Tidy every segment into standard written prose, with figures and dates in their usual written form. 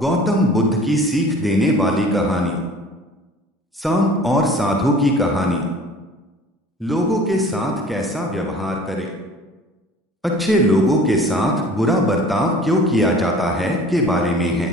गौतम बुद्ध की सीख देने वाली कहानी। सांप और साधु की कहानी। लोगों के साथ कैसा व्यवहार करें। अच्छे लोगों के साथ बुरा बर्ताव क्यों किया जाता है के बारे में है।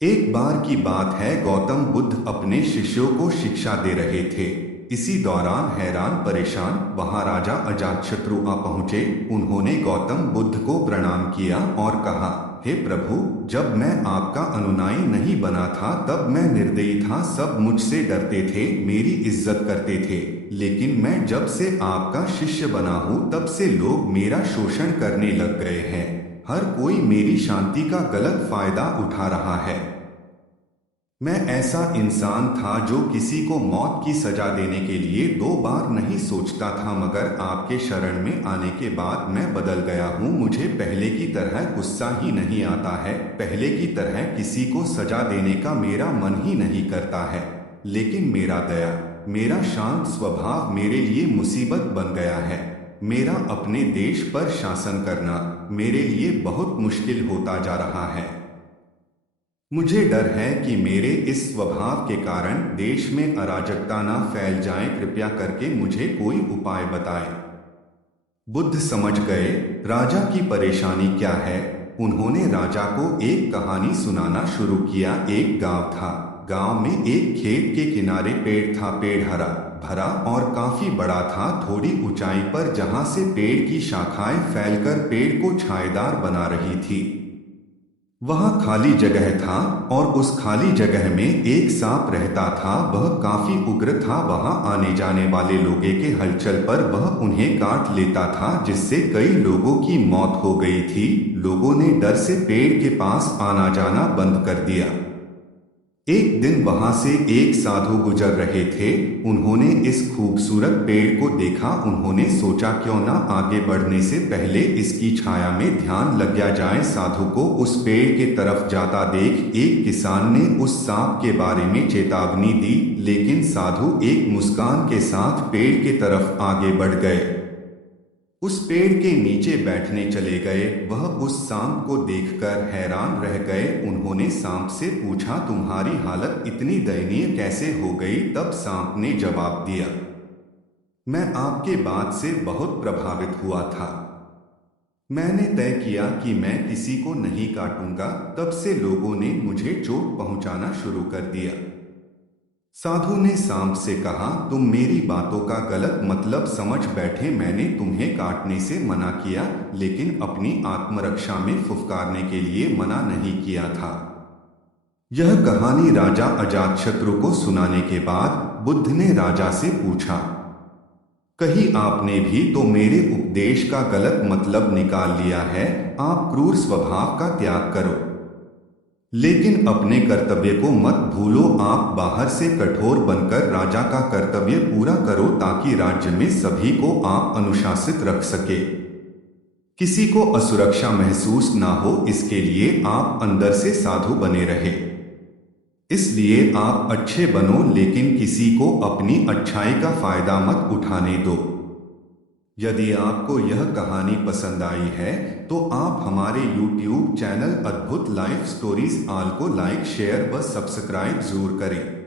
एक बार की बात है, गौतम बुद्ध अपने शिष्यों को शिक्षा दे रहे थे। इसी दौरान हैरान परेशान वहां राजा अजातशत्रु आ पहुंचे। उन्होंने गौतम बुद्ध को प्रणाम किया और कहा, हे प्रभु, जब मैं आपका अनुयायी नहीं बना था तब मैं निर्दयी था। सब मुझसे डरते थे, मेरी इज्जत करते थे। लेकिन मैं जब से आपका शिष्य बना हूं तब से लोग मेरा शोषण करने लग गए हैं। हर कोई मेरी शांति का गलत फायदा उठा रहा है। मैं ऐसा इंसान था जो किसी को मौत की सजा देने के लिए 2 बार नहीं सोचता था, मगर आपके शरण में आने के बाद मैं बदल गया हूँ। मुझे पहले की तरह गुस्सा ही नहीं आता है। पहले की तरह किसी को सजा देने का मेरा मन ही नहीं करता है। लेकिन मेरा दया, मेरा शांत स्वभाव मेरे लिए मुसीबत बन गया है। मेरा अपने देश पर शासन करना मेरे लिए बहुत मुश्किल होता जा रहा है। मुझे डर है कि मेरे इस स्वभाव के कारण देश में अराजकता ना फैल जाए। कृपया करके मुझे कोई उपाय बताएं। बुद्ध समझ गए राजा की परेशानी क्या है। उन्होंने राजा को एक कहानी सुनाना शुरू किया। एक गांव था। गांव में एक खेत के किनारे पेड़ था। पेड़ हरा भरा और काफी बड़ा था। थोड़ी ऊंचाई पर, जहां से पेड़ की शाखाएं फैलकर पेड़ को छायेदार बना रही थी, वहां खाली जगह था और उस खाली जगह में एक सांप रहता था। वह काफी उग्र था। वहां आने जाने वाले लोगों के हलचल पर वह उन्हें काट लेता था, जिससे कई लोगों की मौत हो गई थी। लोगों ने डर से पेड़ के पास आना जाना बंद कर दिया। एक दिन वहां से एक साधु गुजर रहे थे। उन्होंने इस खूबसूरत पेड़ को देखा। उन्होंने सोचा, क्यों ना आगे बढ़ने से पहले इसकी छाया में ध्यान लग जाए। साधु को उस पेड़ के तरफ जाता देख एक किसान ने उस सांप के बारे में चेतावनी दी, लेकिन साधु एक मुस्कान के साथ पेड़ के तरफ आगे बढ़ गए। उस पेड़ के नीचे बैठने चले गए। वह उस सांप को देखकर हैरान रह गए। उन्होंने सांप से पूछा, तुम्हारी हालत इतनी दयनीय कैसे हो गई। तब सांप ने जवाब दिया, मैं आपके बात से बहुत प्रभावित हुआ था। मैंने तय किया कि मैं किसी को नहीं काटूंगा। तब से लोगों ने मुझे चोट पहुंचाना शुरू कर दिया। साधु ने सांप से कहा, तुम मेरी बातों का गलत मतलब समझ बैठे। मैंने तुम्हें काटने से मना किया, लेकिन अपनी आत्मरक्षा में फुफकारने के लिए मना नहीं किया था। यह कहानी राजा अजातशत्रु को सुनाने के बाद बुद्ध ने राजा से पूछा, कहीं आपने भी तो मेरे उपदेश का गलत मतलब निकाल लिया है। आप क्रूर स्वभाव का त्याग करो, लेकिन अपने कर्तव्य को मत भूलो। आप बाहर से कठोर बनकर राजा का कर्तव्य पूरा करो, ताकि राज्य में सभी को आप अनुशासित रख सके। किसी को असुरक्षा महसूस ना हो, इसके लिए आप अंदर से साधु बने रहे। इसलिए आप अच्छे बनो, लेकिन किसी को अपनी अच्छाई का फायदा मत उठाने दो। यदि आपको यह कहानी पसंद आई है तो आप हमारे YouTube चैनल अद्भुत लाइफ स्टोरीज आल को लाइक, शेयर व सब्सक्राइब जरूर करें।